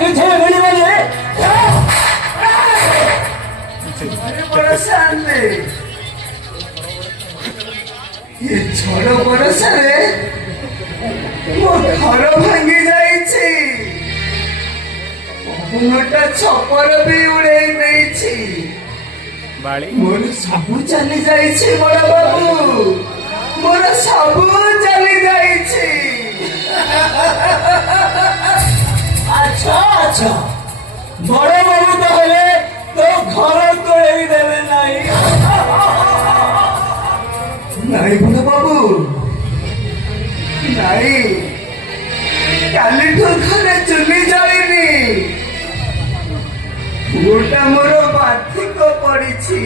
କିଛି ମିଳିବନି। ଏ ଝଡ଼ ବରସାରେ ମୋ ଘର ଭାଙ୍ଗି ଯାଇଛି, ପବନଟା ଛପର ବି ଉଡେଇ ନେଇଛି, ମୋର ସବୁ ଚାଲି ଯାଇଛି ବଡ ବାବୁ, ମୋର ସବୁ ଚାଲି ଯାଇଛି। ଆଚ୍ଛା ଆଚ୍ଛା, ବଡ ବାବୁ ତାହେଲେ ତୋ ଘର ତୋଳେଇ ଦେବେ ନାହିଁ? ନାଇଁ ବଡ ବାବୁ, ନାଇଁ, କାଲିଠୁ ଘରେ ଚୁଲି ଜଳିନି, ପୁଅଟା ମୋର ବାର୍ଦ୍ଧିକ ପଡିଛି,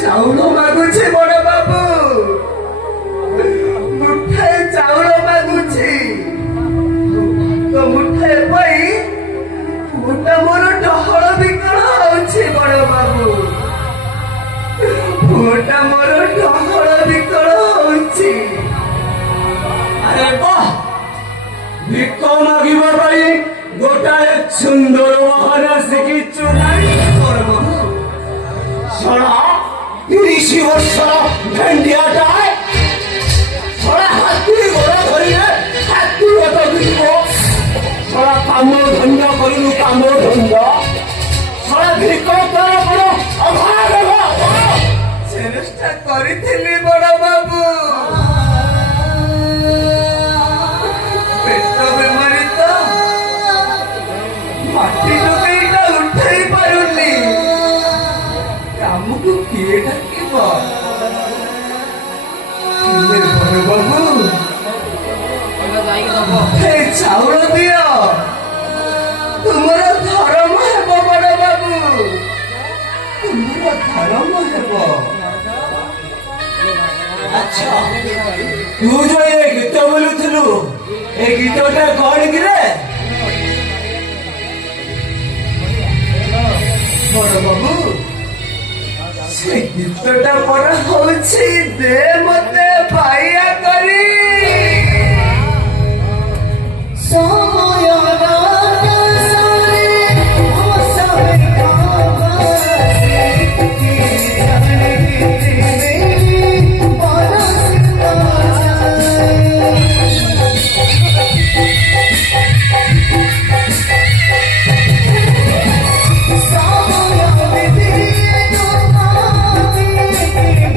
ଚାଉଳ ମାଗୁଛି ବଡ ବାବୁ, ମୁଠାଏ ଚାଉଳ ମାଗୁଛି, ତ ମୁଠାଏ ପାଇ ପୁଅଟା ମୋର ଡହଳ ବିକଳ ହଉଛି ବଡ ବାବୁ, ପୁଅଟା ମୋର ଡହଳ ବିକଳ ହଉଛି। ଆରେ ବାଃ, ଭିକ ମାଗିବା ପାଇଁ ଗୋଟାଏ ସୁନ୍ଦର ବାହାନା ଶିଖିଛୁ ନାହିଁ? ଶଳା 30 ବର୍ଷର ଭେଣ୍ଡିଆଟାଏ, ଶଳା ହାତୀ ଗୋଡ଼ ଧରିଲେ ହାତୀ ଗୋଟ ବିକିବ, ଶଳା କାମ ଧନ୍ଦା କରିଲୁ କାମ ଧନ୍ଦା, ଶଳା ଭିକ ତରଫର ଅଭାବ ଚେଷ୍ଟା କରିଥିଲି ବଡ ବାବୁ, ପେଟ ବେମାରୀ ତ ମାଟି ଟୋକେଇଟା ଉଠେଇ ପାରୁନି, କାମକୁ କିଏ ଡାକିବ? ହେଲେ ବଡ ବାବୁ, ଚାଉଳ ଦିଅ, ତୁମର ଧର୍ମ ହେବ ବଡ ବାବୁ, ତୁମର ଧର୍ମ ହେବ। ଆଚ୍ଛା, ତୁ ଯୋଉ ଏ ଗୀତ ବୋଲୁଥିଲୁ, ଏ ଗୀତଟା କଣ କିରେ? ବଡ ବାବୁ, ସେ ଗୀତଟା ପରା ହଉଛି ଦେ ମତେ ବାଇଆ କରି